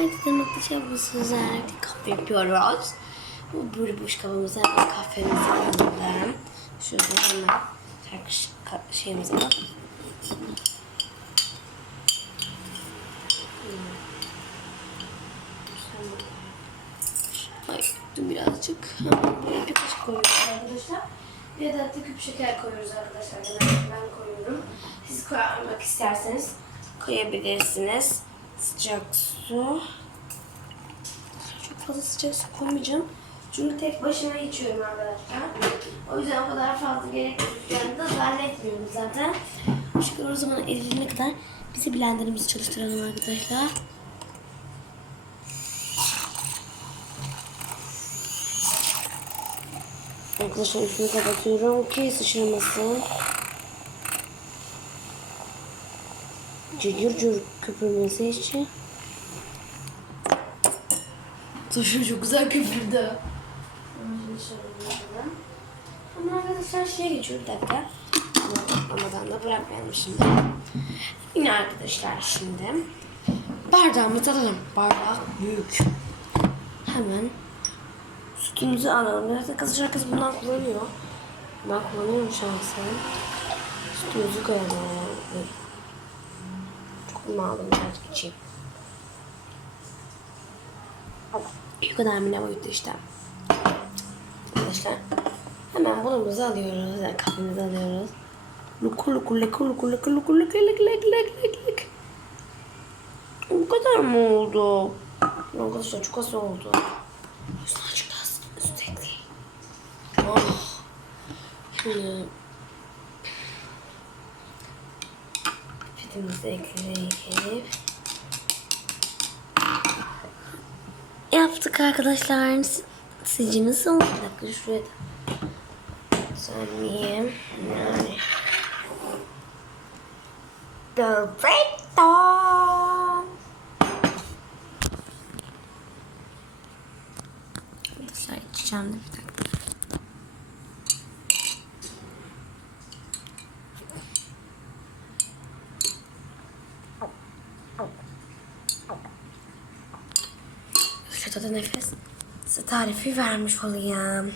Herkese muhteşem bir sözlerle kahve yapıyoruz. Bu boş kabımıza kahvemizi alalım. Şöyle hemen şeyimizi alalım. Ay, dur birazcık. Bir kaşık koyuyoruz arkadaşlar. Bir adet de küp şeker koyuyoruz arkadaşlar. Genellikle ben koyuyorum. Siz koymak isterseniz koyabilirsiniz. Sıcak su. Çok fazla sıcak su koymayacağım. Çünkü tek başıma içiyorum arkadaşlar. O yüzden o kadar fazla gerek duyacağını da zannetmiyorum zaten. Çünkü o zaman erilene kadar bize blenderımızı çalıştıralım arkadaşlar. Arkadaşlar üstünü kapatıyorum ki sıçramasın. Cırcır cır köpürmesi için. Taşı çok güzel köpürdü. Ama arkadaşlar şeye geçiyor bir dakika. Amadan da bırakmayalım şimdi. Yine arkadaşlar şimdi. Bardağımızı alalım. Bardak büyük. Hemen sütümüzü alalım. Biraz da kız herkes bundan kullanıyor. Ben kullanıyorum şahsen. Sütümüzü koyalım. Mu aldım birazcık içeyim. Bu kadar mı ne boyutta işte. Arkadaşlar hemen bunumuzu alıyoruz. Yani kahvemizi alıyoruz. Luku luku luku luku luku luku luku luku luku luku luku Bu kadar mı oldu? Arkadaşlar çok az oldu. Üstüne süt- süt ekleyin. Oh. Şimdi pipetimizi ekleyip yaptık arkadaşlar. Sizce nasıl? Bir dakika şuraya söyleyeyim. Yani. Perfecto. Arkadaşlar içeceğim de bir dakika. Şurada da nefes tarifi vermiş olayım.